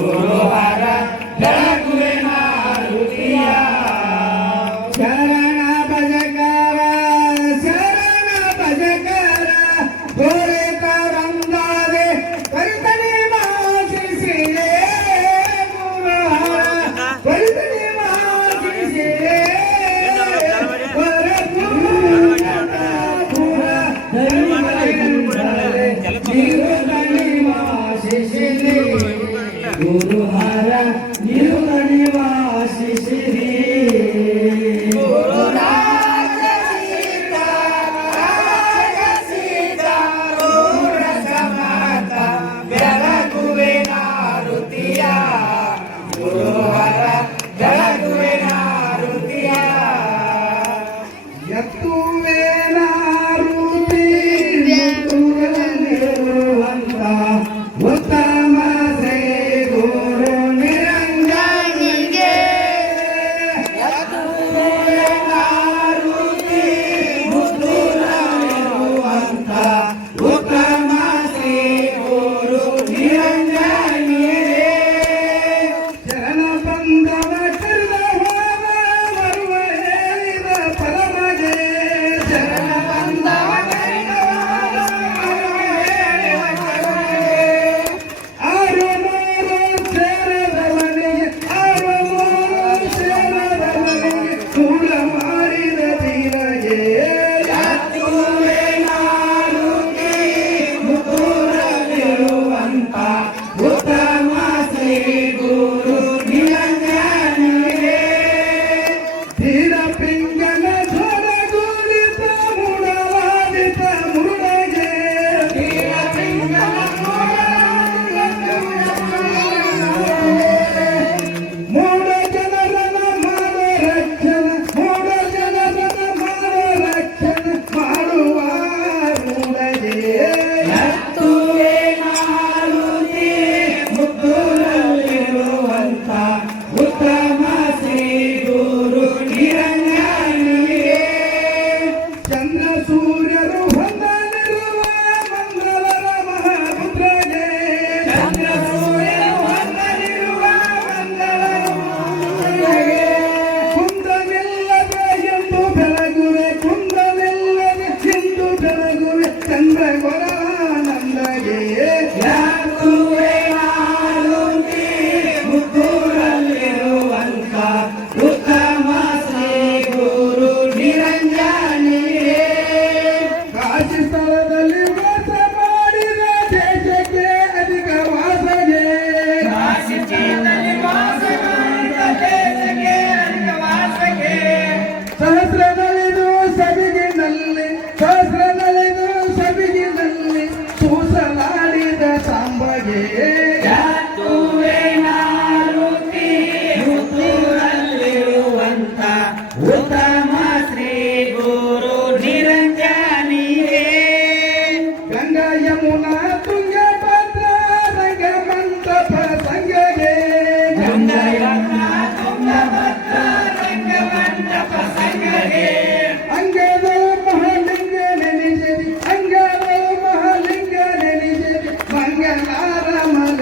Oh.